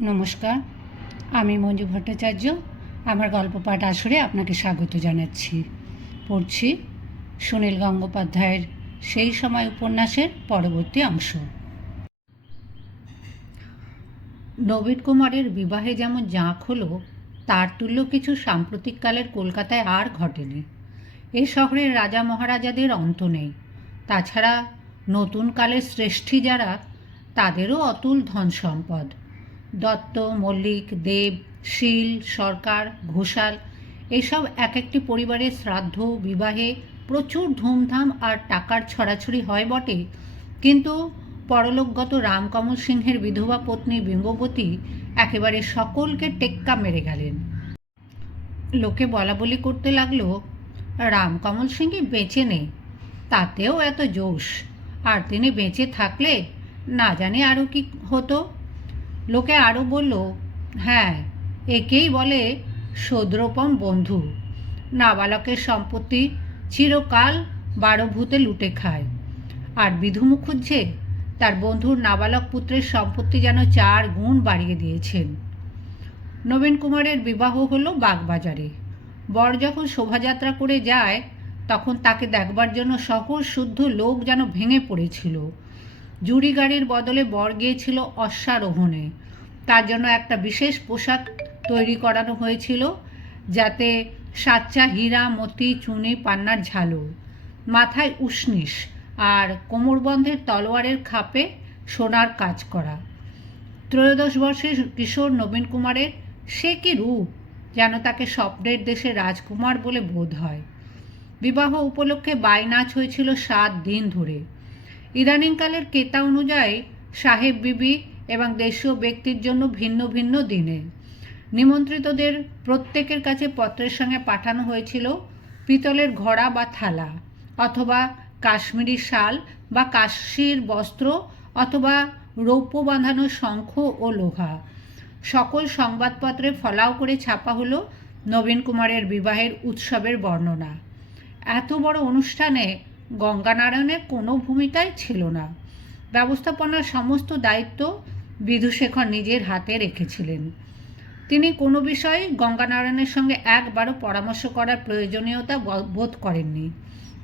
নমস্কার, আমি মঞ্জু ভট্টাচার্য। আমার গল্প পাঠ আসরে আপনাকে স্বাগত জানাচ্ছি। পড়ছি সুনীল গঙ্গোপাধ্যায়ের সেই সময় উপন্যাসের পরবর্তী অংশ। নবীন কুমারের বিবাহে যেমন জাঁক হলো, তার তুল্য কিছু সাম্প্রতিককালের কলকাতায় আর ঘটেনি। এ শহরের রাজা মহারাজাদের অন্ত নেই। তাছাড়া নতুন কালের শ্রেষ্ঠী যারা, তাদেরও অতুল ধন সম্পদ দত্ত, মল্লিক, দেব, শীল, সরকার, ঘোষাল এসব এক একটি পরিবারের শ্রাদ্ধ, বিবাহে প্রচুর ধুমধাম আর টাকার ছড়াছড়ি হয় বটে। কিন্তু পরলোকগত রামকমল সিংহের বিধবা পত্নী বিম্ববতী একেবারে সকলকে টেক্কা মেরে গেলেন। লোকে বলা বলি করতে লাগল, রামকমল সিংই বেঁচে নেই, তাতেও এত জোশ, আর তিনি বেঁচে থাকলে না জানি আরও কি হতো? লোকে আরও বলল হ্যাঁ একেই বলে সদ্রপম বন্ধু। নাবালকের সম্পত্তি চিরকাল বারো ভূতে লুটে খায়। আর বিধু মুখুজ্জে, তার বন্ধুর নাবালক পুত্রের সম্পত্তি যেন চার গুণ বাড়িয়ে দিয়েছেন। নবীন কুমারের বিবাহ হলো বাগবাজারে। বর যখন শোভাযাত্রা করে যায়, তখন তাকে দেখবার জন্য সকল শুদ্ধ লোক যেন ভেঙে পড়েছিল। জুড়ি গাড়ির বদলে বর গিয়েছিল অশ্বারোহণে। তার জন্য একটা বিশেষ পোশাক তৈরি করানো হয়েছিল, যাতে সাচ্চা হীরা, মতি, চুনি, পান্নার ঝালু। মাথায় উষ্ণিস আর কোমরবন্ধের তলোয়ারের খাপে সোনার কাজ করা। ত্রয়োদশ বর্ষের কিশোর নবীন কুমারের সে কি রূপ যেন তাকে স্বপ্নের দেশে রাজকুমার বলে বোধ হয়। বিবাহ উপলক্ষে বাইনাচ হয়েছিল সাত দিন ধরে। ইদানিংকালের কেতা অনুযায়ী সাহেব বিবি এবং দেশীয় ব্যক্তির জন্য ভিন্ন ভিন্ন দিনে। নিমন্ত্রিতদের প্রত্যেকের কাছে পত্রের সঙ্গে পাঠানো হয়েছিল পিতলের ঘড়া বা থালা অথবা কাশ্মীরি শাল বা কাশির বস্ত্র অথবা রৌপ্য বাঁধানো শঙ্খ ও লোহা। সকল সংবাদপত্রে ফলাও করে ছাপা হলো নবীন কুমারের বিবাহের উৎসবের বর্ণনা। এত বড় অনুষ্ঠানে গঙ্গানারায়ণের কোনো ভূমিকাই ছিল না। ব্যবস্থাপনার সমস্ত দায়িত্ব বিধুশেখর নিজের হাতে রেখেছিলেন। তিনি কোনো বিষয়ে গঙ্গানারায়ণের সঙ্গে একবারও পরামর্শ করার প্রয়োজনীয়তা বোধ করেননি।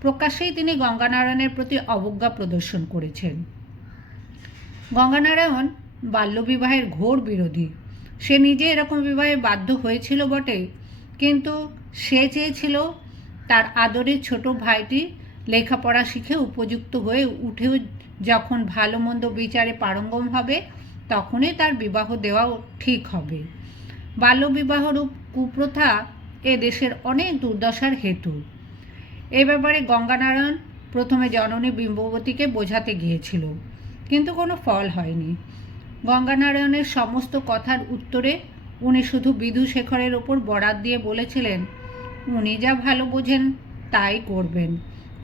প্রকাশ্যেই তিনি গঙ্গানারায়ণের প্রতি অবজ্ঞা প্রদর্শন করেছেন। গঙ্গানারায়ণ বাল্যবিবাহের ঘোর বিরোধী। সে নিজে এরকম বিবাহে বাধ্য হয়েছিল বটে, কিন্তু সে চেয়েছিল তার আদরের ছোট ভাইটি লেখাপড়া শিখে উপযুক্ত হয়ে উঠেও যখন ভালো মন্দ বিচারে পারঙ্গম হবে, তখনই তার বিবাহ দেওয়াও ঠিক হবে। বাল্যবিবাহরূপ কুপ্রথা এ দেশের অনেক দুর্দশার হেতু। এ ব্যাপারে গঙ্গানারায়ণ প্রথমে জননী বিম্ববতীকে বোঝাতে গিয়েছিল, কিন্তু কোনো ফল হয়নি। গঙ্গানারায়ণের সমস্ত কথার উত্তরে উনি শুধু বিধুশেখরের ওপর বরাত দিয়ে বলেছিলেন, উনি যা ভালো বোঝেন, তাই করবেন।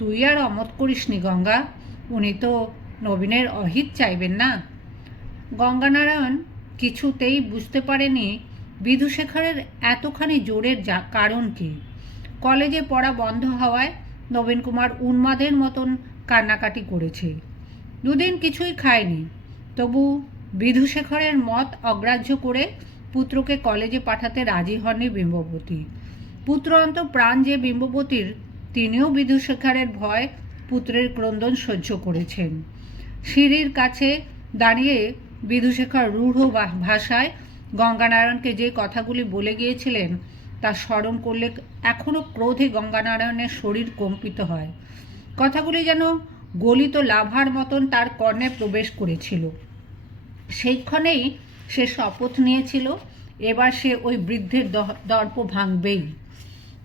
তুই আর অমত করিসনি, গঙ্গা। উনি তো নবীনের অহিত চাইবেন না। গঙ্গানারায়ণ কিছুতেই বুঝতে পারেনি বিধুশেখরের এতখানি জোরের যা কারণ কি। কলেজে পড়া বন্ধ হওয়ায় নবীন কুমার উন্মাদের মতন কান্নাকাটি করেছে। দুদিন কিছুই খায়নি। তবু বিধুশেখরের মত অগ্রাহ্য করে পুত্রকে কলেজে পাঠাতে রাজি হননি বিম্ববতী। পুত্র অন্ত প্রাণ যে বিম্ববতীর তিনিও বিধুশেখরের ভয় পুত্রের ক্রন্দন সহ্য করেছেন। সিঁড়ির কাছে দাঁড়িয়ে বিধুশেখর রূঢ় ভাষায় গঙ্গানারায়ণকে যে কথাগুলি বলে গিয়েছিলেন, তা স্মরণ করলে এখনও ক্রোধে গঙ্গানারায়ণের শরীর কম্পিত হয়। কথাগুলি যেন গলিত লাভার মতন তার কর্ণে প্রবেশ করেছিল। সেইক্ষণেই সে শপথ নিয়েছিল, এবার সে ওই বৃদ্ধের দর্প ভাঙবেই।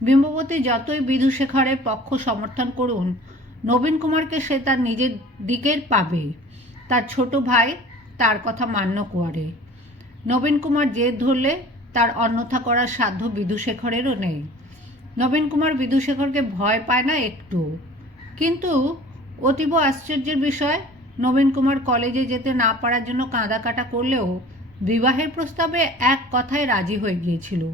বিম্ববতী যতই বিধুশেখরের পক্ষ সমর্থন করুন। নবীন কুমারকে সে তার নিজের দিকের পাবে। তার ছোট ভাই তার কথা মান্য করে। নবীন কুমার জেদ ধরলে তার অন্যথা করার সাধ্য বিধুশেখরেরও নেই। নবীন কুমার বিধুশেখরকে ভয় পায় না একটু। কিন্তু অতীব আশ্চর্যের বিষয়, নবীন কুমার কলেজে যেতে না পারার জন্য কাঁদাকাটা করলেও বিবাহের প্রস্তাবে এক কথায় রাজি হয়ে গিয়েছিল।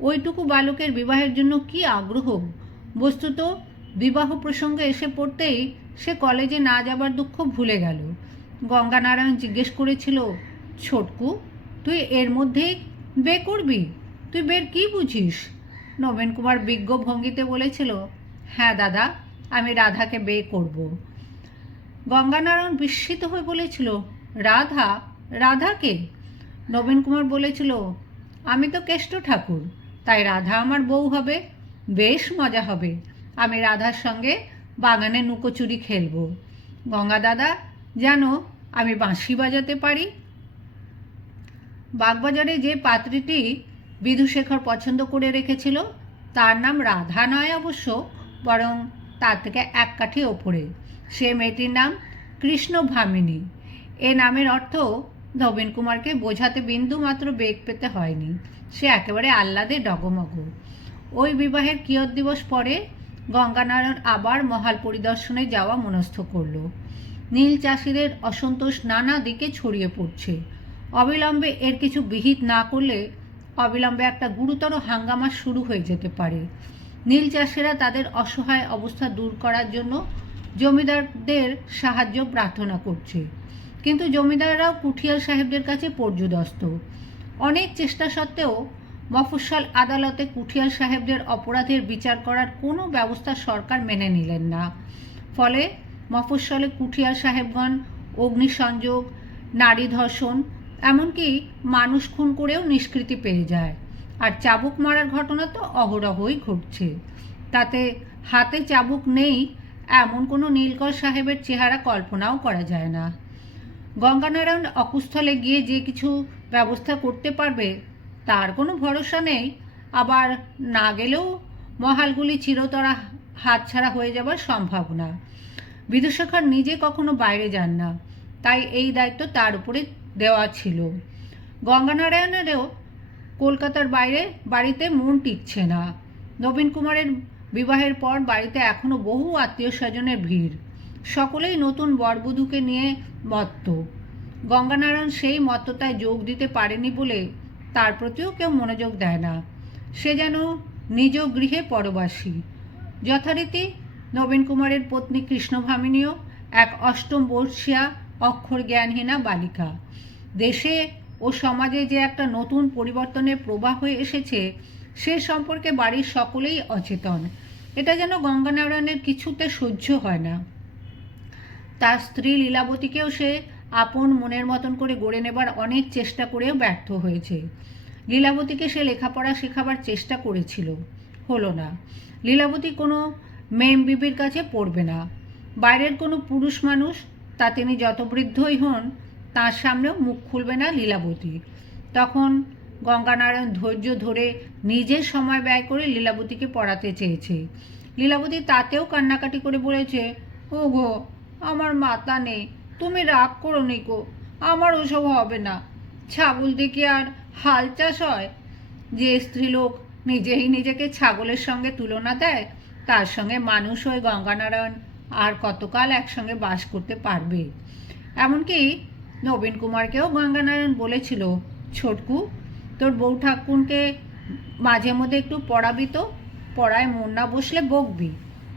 ওইটুকু বালকের বিবাহের জন্য কি আগ্রহ? বস্তুত, বিবাহ প্রসঙ্গে এসে পড়তেই সে কলেজে না যাবার দুঃখ ভুলে গেল। গঙ্গানারায়ণ জিজ্ঞেস করেছিল, ছোটকু, তুই এর মধ্যেই বে করবি? তুই বের কি বুঝিস? নবীন কুমার বিজ্ঞ ভঙ্গিতে বলেছিল হ্যাঁ দাদা, আমি রাধাকে বে করব। গঙ্গানারায়ণ বিস্মিত হয়ে বলেছিল, রাধা, রাধাকে? নবীন কুমার বলেছিল, আমি তো কেষ্ট ঠাকুর তাই রাধা আমার বউ হবে, বেশ মজা হবে। আমি রাধার সঙ্গে বাগানে নুকোচুরি খেলব। গঙ্গা দাদা, জানো, আমি বাঁশি বাজাতে পারি? বাগবাজারে যে পাত্রীটি বিধুশেখর পছন্দ করে রেখেছিল, তার নাম রাধা নয় অবশ্য, বরং তার থেকে এক কাঠি ওপরে। সে মেয়েটির নাম কৃষ্ণ ভামিনী এ নামের অর্থ নবীন কুমারকে বোঝাতে বিন্দু মাত্র বেগ পেতে হয়নি। সে একেবারে আহ্লাদে ডগমগ। ওই বিবাহের কিয়ত দিবস পরে গঙ্গানারায়ণ আবার মহাল পরিদর্শনে যাওয়া মনস্থ করল। নীল চাষিদের অসন্তোষ নানা দিকে ছড়িয়ে পড়ছে। অবিলম্বে এর কিছু বিহিত না করলে অবিলম্বে একটা গুরুতর হাঙ্গামা শুরু হয়ে যেতে পারে। নীল চাষিরা তাদের অসহায় অবস্থা দূর করার জন্য জমিদারদের সাহায্য প্রার্থনা করছে। কিন্তু জমিদাররাও কুঠিয়াল সাহেবদের কাছে পর্যুদস্ত। অনেক চেষ্টা সত্ত্বেও মফস্বল আদালতে কুঠিয়াল সাহেবদের অপরাধের বিচার করার কোনো ব্যবস্থা সরকার মেনে নিলেন না। ফলে মফস্বলে কুঠিয়াল সাহেবগণ, অগ্নিসংযোগ, নারী ধর্ষণ, এমনকি মানুষ খুন করেও নিষ্কৃতি পেয়ে যায়। আর চাবুক মারার ঘটনা তো অহরহই ঘটছে। তাতে হাতে চাবুক নেই এমন কোনো নীলকর সাহেবের চেহারা কল্পনাও করা যায় না। গঙ্গানারায়ণ অকুস্থলে গিয়ে যে কিছু ব্যবস্থা করতে পারবে, তার কোনো ভরসা নেই। আবার না গেলেও মহালগুলি চিরতরা হাতছাড়া হয়ে যাবার সম্ভাবনা। বিদুশেখর নিজে কখনো বাইরে যান না, তাই এই দায়িত্ব তার উপরে দেওয়া ছিল। গঙ্গানারায়ণেরও কলকাতার বাইরে বাড়িতে মন টিকছে না। নবীন কুমারের বিবাহের পর বাড়িতে এখনও বহু আত্মীয় স্বজনের ভিড়। সকলেই নতুন বরবধূকে নিয়ে মত্ত। গঙ্গানারায়ণ সেই মত্ততায় যোগ দিতে পারেনি বলে তার প্রতিও কেউ মনোযোগ দেয় না। সে যেন নিজ গৃহে পরবাসী। যথারীতি নবীন কুমারের পত্নী কৃষ্ণভামিনীও এক অষ্টম বর্ষিয়া অক্ষর জ্ঞানহীনা বালিকা। দেশে ও সমাজে যে একটা নতুন পরিবর্তনের প্রবাহ হয়ে এসেছে, সে সম্পর্কে বাড়ির সকলেই অচেতন। এটা যেন গঙ্গানারায়ণের কিছুতে সহ্য হয় না। তার স্ত্রী লীলাবতীকেও সে আপন মনের মতন করে গড়ে নেবার অনেক চেষ্টা করেও ব্যর্থ হয়েছে। লীলাবতীকে সে লেখাপড়া শেখাবার চেষ্টা করেছিল। হলো না। লীলাবতী কোনো মেম বিবির কাছে পড়বে না। বাইরের কোনো পুরুষ মানুষ, তা তিনি যত বৃদ্ধই হন, তার সামনেও মুখ খুলবে না লীলাবতী। তখন গঙ্গানারায়ণ ধৈর্য ধরে নিজের সময় ব্যয় করে লীলাবতীকে পড়াতে চেয়েছে। লীলাবতী তাতেও কান্নাকাটি করে বলেছে ও গো আমার মাতা নেই। তুমি রাগ করো নি গো, আমার ওসব হবে না। ছাগল দেখে আর হাল চাষ হয়? যে স্ত্রীলোক নিজেই নিজেকে ছাগলের সঙ্গে তুলনা দেয়, তার সঙ্গে মানুষ হয়ে গঙ্গানারায়ণ, আর কতকাল একসঙ্গে বাস করতে পারবে? এমনকি নবীন কুমারকেও গঙ্গানারায়ণ বলেছিল, ছোটকু, তোর বউ ঠাকুরকে মাঝে মধ্যে একটু পড়াবি তো? পড়ায় মন না বসলে বকবি।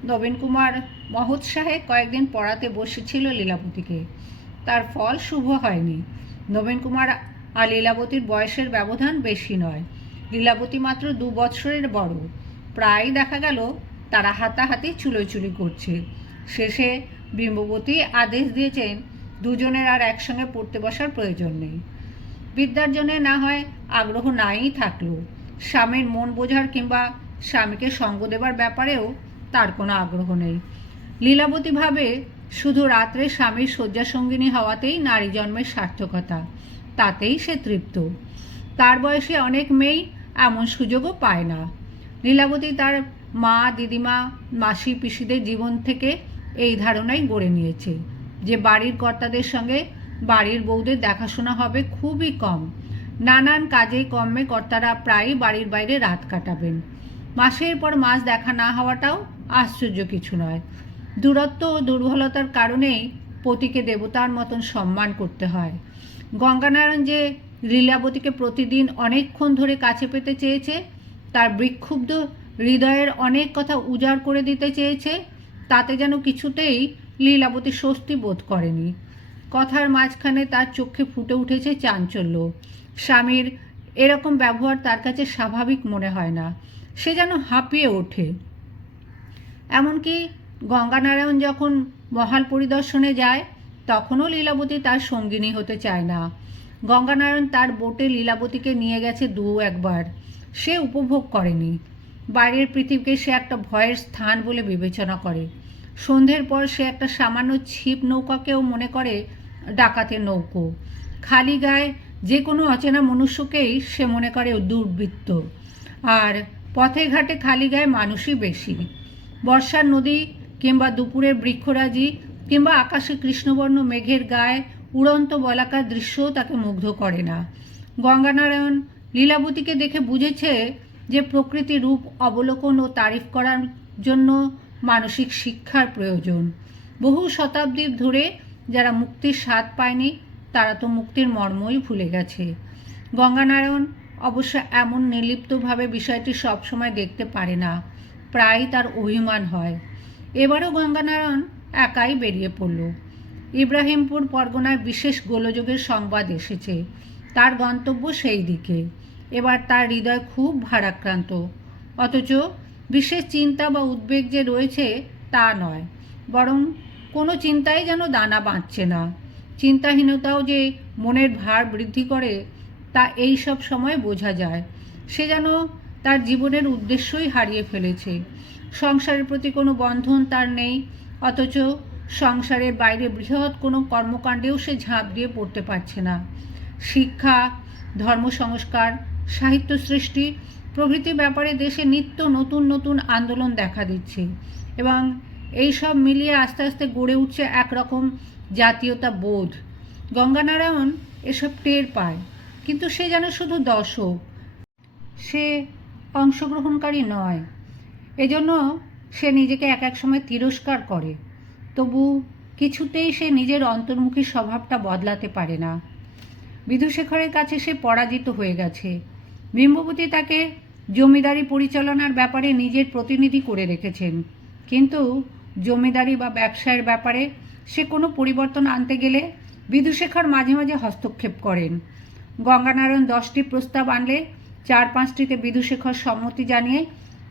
নবীন কুমার মহোৎসাহে কয়েকদিন পড়াতে বসেছিল লীলাবতীকে। তার ফল শুভ হয়নি। নবীন কুমার আর লীলাবতীর বয়সের ব্যবধান বেশি নয়। লীলাবতী মাত্র দু বৎসরের বড়। প্রায় দেখা গেল তারা হাতাহাতি চুলোচুলি করছে। শেষে বিম্ববতী আদেশ দিয়েছেন, দুজনের আর একসঙ্গে পড়তে বসার প্রয়োজন নেই। বিদ্যার জন্যে না হয় আগ্রহ নাই থাকল। স্বামীর মন বোঝার কিংবা স্বামীকে সঙ্গ দেবার ব্যাপারেও তার কোনো আগ্রহ নেই। লীলাবতী ভাবে শুধু রাত্রে স্বামীর শয্যাসঙ্গিনী হওয়াতেই নারী জন্মের সার্থকতা, তাতেই সে তৃপ্ত। তার বয়সে অনেক মেয়েই এমন সুযোগও পায় না। লীলাবতী তার মা, দিদিমা, মাসি, পিসিদের জীবন থেকে এই ধারণাই গড়ে নিয়েছে যে বাড়ির কর্তাদের সঙ্গে বাড়ির বউদের দেখাশোনা হবে খুবই কম। নানান কাজে কর্মে কর্তারা প্রায়ই বাড়ির বাইরে রাত কাটাবেন। মাসের পর মাস দেখা না হওয়াটাও আশ্চর্য কিছু নয়। দূরত্ব ও দুর্বলতার কারণেই পতিকে দেবতার মতন সম্মান করতে হয়। গঙ্গানারায়ণ যে লীলাবতীকে প্রতিদিন অনেকক্ষণ ধরে কাছে পেতে চেয়েছে, তার বিক্ষুব্ধ হৃদয়ের অনেক কথা উজাড় করে দিতে চেয়েছে, তাতে যেন কিছুতেই লীলাবতী স্বস্তি বোধ করেনি। কথার মাঝখানে তার চোখে ফুটে উঠেছে চাঞ্চল্য। স্বামীর এরকম ব্যবহার তার কাছে স্বাভাবিক মনে হয় না। সে যেন হাঁপিয়ে ওঠে। এমনকি গঙ্গানারায়ণ যখন মহাল পরিদর্শনে যায়, তখনও লীলাবতী তার সঙ্গিনী হতে চায় না। গঙ্গানারায়ণ তার বোটে লীলাবতীকে নিয়ে গেছে দু একবার। সে উপভোগ করেনি। বাইরের পৃথিবীকে সে একটা ভয়ের স্থান বলে বিবেচনা করে। সন্ধ্যের পর সে একটা সামান্য ছিপ নৌকাকেও মনে করে ডাকাতের নৌকো। খালি গায়ে যে কোনো অচেনা মনুষ্যকেই সে মনে করে দুর্বৃত্ত। আর পথে ঘাটে খালি গায়ে মানুষই বেশি। বর্ষার নদী কিংবা দুপুরের বৃক্ষরাজি কিংবা আকাশে কৃষ্ণবর্ণ মেঘের গায়ে উড়ন্ত বলাকার দৃশ্যও তাকে মুগ্ধ করে না। গঙ্গানারায়ণ লীলাবতীকে দেখে বুঝেছে যে প্রকৃতি রূপ অবলোকন ও তারিফ করার জন্য মানসিক শিক্ষার প্রয়োজন। বহু শতাব্দী ধরে যারা মুক্তির স্বাদ পায়নি, তারা তো মুক্তির মর্মই ভুলে গেছে। গঙ্গানারায়ণ অবশ্য এমন নির্লিপ্তভাবে বিষয়টি সবসময় দেখতে পারে না, প্রায়ই তার অভিমান হয়। এবারও গঙ্গানারায়ণ একাই বেরিয়ে পড়ল। ইব্রাহিমপুর পরগনায় বিশেষ গোলযোগের সংবাদ এসেছে। তার গন্তব্য সেই দিকে। এবার তার হৃদয় খুব ভারাক্রান্ত। অথচ বিশেষ চিন্তা বা উদ্বেগ যে রয়েছে তা নয়। বরং কোনো চিন্তাই যেন দানা বাঁধছে না। চিন্তাহীনতাও যে মনের ভার বৃদ্ধি করে, তা এই সব সময় বোঝা যায়। সে যেন তার জীবনের উদ্দেশ্যই হারিয়ে ফেলেছে। সংসারের প্রতি কোনো বন্ধন তার নেই, অথচ সংসারের বাইরে বৃহৎ কোনো কর্মকাণ্ডেও সে ঝাঁপ দিয়ে পড়তে পারছে না। শিক্ষা, ধর্ম সংস্কার, সাহিত্য সৃষ্টি প্রভৃতি ব্যাপারে দেশে নিত্য নতুন নতুন আন্দোলন দেখা দিচ্ছে এবং এই সব মিলিয়ে আস্তে আস্তে গড়ে উঠছে একরকম জাতীয়তা বোধ। গঙ্গানারায়ণ এসব টের পায়, কিন্তু সে যেন শুধু দর্শক। সে অংশগ্রহণকারী নয়। এজন্য সে নিজেকে এক এক সময় তিরস্কার করে। তবু কিছুতেই সে নিজের অন্তর্মুখী স্বভাবটা বদলাতে পারে না। বিধুশেখরের কাছে সে পরাজিত হয়ে গেছে। বিম্ববতী তাকে জমিদারি পরিচালনার ব্যাপারে নিজের প্রতিনিধি করে রেখেছেন। কিন্তু জমিদারি বা ব্যবসায়ের ব্যাপারে সে কোনো পরিবর্তন আনতে গেলে বিধুশেখর মাঝে মাঝে হস্তক্ষেপ করেন। গঙ্গানারায়ণ দশটি প্রস্তাব আনলে চার পাঁচটিতে বিধুশেখর সম্মতি জানিয়ে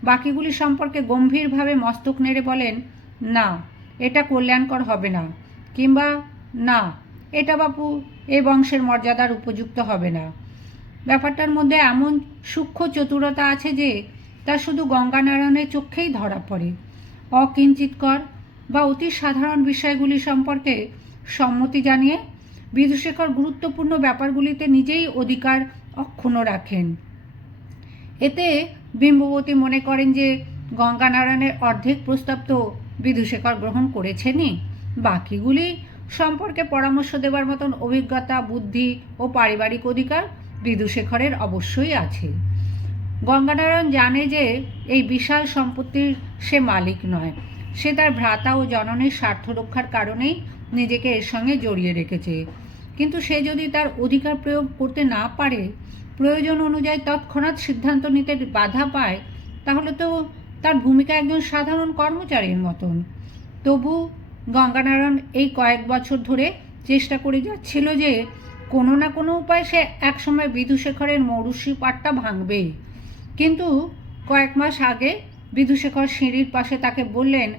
বাকিগুলি সম্পর্কে গম্ভীরভাবে মস্তক নেড়ে বলেন, না, এটা কল্যাণকর হবে না। কিংবা, না, এটা বাপু, এ বংশের মর্যাদার উপযুক্ত হবে না। ব্যাপারটার মধ্যে এমন সূক্ষ্ম চতুরতা আছে যে, তা শুধু গঙ্গানারায়ণের চোখেই ধরা পড়ে। অকিঞ্চিতকর বা অতি সাধারণ বিষয়গুলি সম্পর্কে সম্মতি জানিয়ে বিধুশেখর গুরুত্বপূর্ণ ব্যাপারগুলিতে নিজেই অধিকার অক্ষুণ্ণ রাখেন। এতে বিম্ববতী মনে করেন যে গঙ্গানারায়ণের অর্ধেক প্রস্তাব তো বিধুশেখর গ্রহণ করেছেনই। বাকিগুলি সম্পর্কে পরামর্শ দেবার মতন অভিজ্ঞতা, বুদ্ধি ও পারিবারিক অধিকার বিধুশেখরের অবশ্যই আছে। গঙ্গানারায়ণ জানে যে এই বিশাল সম্পত্তির সে মালিক নয়। সে তার ভ্রাতা ও জননের স্বার্থ রক্ষার কারণেই নিজেকে এর সঙ্গে জড়িয়ে রেখেছে। কিন্তু সে যদি তার অধিকার প্রয়োগ করতে না পারে প্রয়োজন অনুযায়ী তৎক্ষণাৎ সিদ্ধান্ত নিতে বাধা পায়, তাহলে তো তার ভূমিকা একজন সাধারণ কর্মচারীর মতন। তবু গঙ্গানারায়ণ এই কয়েক বছর ধরে চেষ্টা করে যাচ্ছিল যে কোনো না কোনো উপায়ে সে একসময় বিধুশেখরের মৌরুষি পাটটা ভাঙবেই কিন্তু কয়েক মাস আগে বিধুশেখর সিঁড়ির পাশে তাকে বললেন,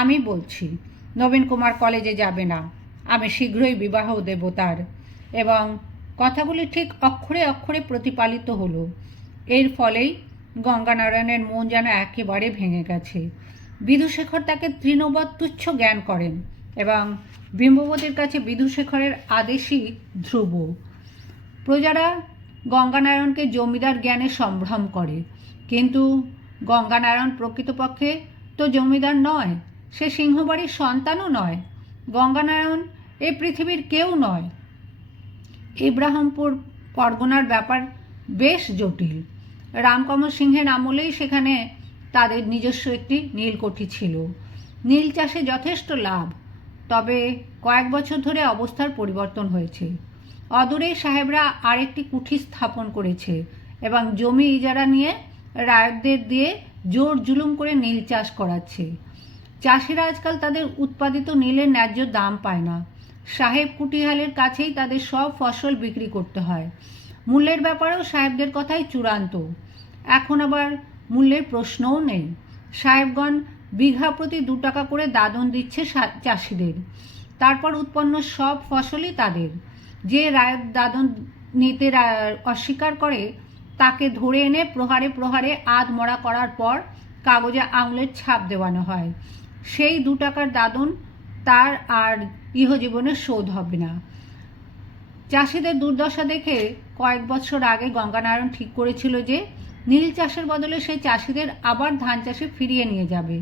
আমি বলছি, নবীন কুমার কলেজে যাবে না, আমি শীঘ্রই বিবাহ দেব তার। এবং কথাগুলি ঠিক অক্ষরে অক্ষরে প্রতিপালিত হলো। এর ফলেই গঙ্গানারায়ণের মন যেন একেবারে ভেঙে গেছে। বিধুশেখর তাকে তৃণবৎ তুচ্ছ জ্ঞান করেন এবং বিম্ববতীর কাছে বিধুশেখরের আদেশই ধ্রুব। প্রজারা গঙ্গানারায়ণকে জমিদার জ্ঞানে সম্ভ্রম করে। কিন্তু গঙ্গানারায়ণ প্রকৃতপক্ষে তো জমিদার নয়, সে সিংহবাড়ির সন্তানও নয়। গঙ্গানারায়ণ এ পৃথিবীর কেউ নয়। ইব্রাহিমপুর পরগনার ব্যাপার বেশ জটিল। রামকমল সিংহের আমলেই সেখানে তাদের নিজস্ব একটি নীলকঠি ছিল। নীল চাষে যথেষ্ট লাভ, তবে কয়েক বছর ধরে অবস্থার পরিবর্তন হয়েছে। অদূরে সাহেবরা আরেকটি কুঠি স্থাপন করেছে এবং জমি ইজারা নিয়ে রায়তদের দিয়ে জোর জুলুম করে নীল চাষ করাচ্ছে। চাষিরা আজকাল তাদের উৎপাদিত নীলের ন্যায্য দাম পায় না। সাহেব কুটিহালের কাছেই তাদের সব ফসল বিক্রি করতে হয়। মূল্যের ব্যাপারেও সাহেবদের কথাই চূড়ান্ত। এখন আবার মূল্যের প্রশ্নও নেই। সাহেবগণ বিঘা প্রতি দু টাকা করে দাদন দিচ্ছে চাষিদের। তারপর উৎপন্ন সব ফসলই তাদের। যে রায় দাদন নিতে অস্বীকার করে, তাকে ধরে এনে প্রহারে প্রহারে আধ মরা করার পর কাগজে আঙুলের ছাপ দেওয়ানো হয়। সেই দু টাকার দাদন তার আর ইহজীবনে শোধ হবে না। চাষিদের দুর্দশা দেখে কয়েক বছর আগে গঙ্গানারায়ণ ঠিক করেছিল যে, নীল চাষের বদলে সে চাষিদের আবার ধান চাষে ফিরিয়ে নিয়ে যাবে।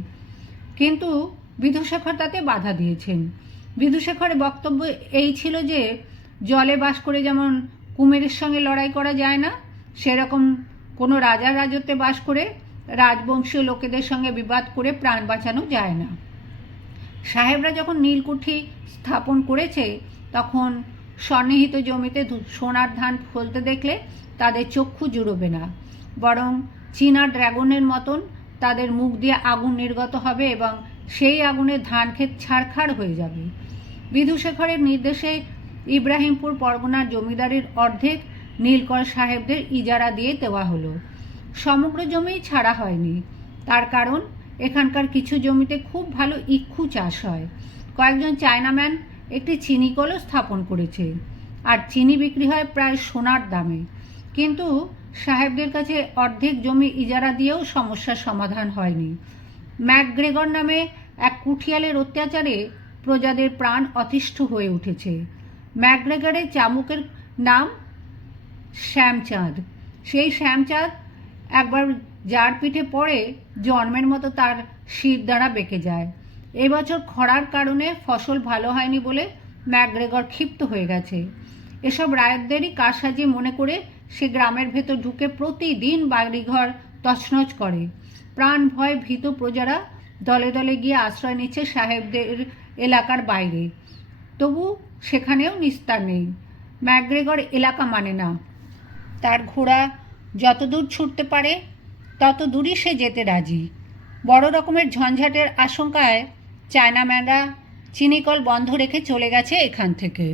কিন্তু বিধুশেখর তাতে বাধা দিয়েছেন। বিধুশেখরের বক্তব্য এই ছিল যে, জলে বাস করে যেমন কুমিরের সঙ্গে লড়াই করা যায় না, সেরকম কোনো রাজার রাজত্বে বাস করে রাজবংশীয় লোকেদের সঙ্গে বিবাদ করে প্রাণ বাঁচানো যায় না। সাহেবরা যখন নীলকুঠি স্থাপন করেছে, তখন সন্নিহিত জমিতে সোনার ধান ফলতে দেখলে তাদের চক্ষু জুড়বে না। বরং চীনা ড্রাগনের মতন তাদের মুখ দিয়ে আগুন নির্গত হবে এবং সেই আগুনে ধান ক্ষেত ছাড়খাড় হয়ে যাবে। বিধুশেখরের নির্দেশে ইব্রাহিমপুর পরগনার জমিদারির অর্ধেক নীলকর সাহেবদের ইজারা দিয়ে দেওয়া হলো। সমগ্র জমি ছাড়া হয়নি। তার কারণ এখানকার কিছু জমিতে খুব ভালো ইক্ষু চাষ হয়। কয়েকজন চায়নাম্যান একটি চিনি কলও স্থাপন করেছে আর চিনি বিক্রি হয় প্রায় সোনার দামে। কিন্তু সাহেবদের কাছে অর্ধেক জমি ইজারা দিয়েও সমস্যার সমাধান হয়নি। ম্যাকগ্রেগর নামে এক কুঠিয়ালের অত্যাচারে প্রজাদের প্রাণ অতিষ্ঠ হয়ে উঠেছে। ম্যাকগ্রেগরের চামুকের নাম শ্যামচাঁদ। সেই শ্যামচাঁদ একবার যার পিঠে পড়ে জন্মের মতো তার শির দ্বারা বেঁকে যায়। এবছর খরার কারণে ফসল ভালো হয়নি বলে ম্যাকগ্রেগর ক্ষিপ্ত হয়ে গেছে। এসব রায়তদেরই কারসাজি মনে করে সে গ্রামের ভেতর ঢুকে প্রতিদিন বাড়িঘর তছনছ করে। প্রাণ ভয় ভীত প্রজারা দলে দলে গিয়ে আশ্রয় নিচ্ছে সাহেবদের এলাকার বাইরে। তবু সেখানেও নিস্তার নেই। ম্যাকগ্রেগর এলাকা মানে না। তার ঘোড়া যতদূর ছুটতে পারে তত দূরই সে যেতে রাজি। বড় রকমের ঝঞ্ঝাটের আশঙ্কায় চায়নাম্যানরা চিনিকল বন্ধ রেখে চলে গেছে এখান থেকে।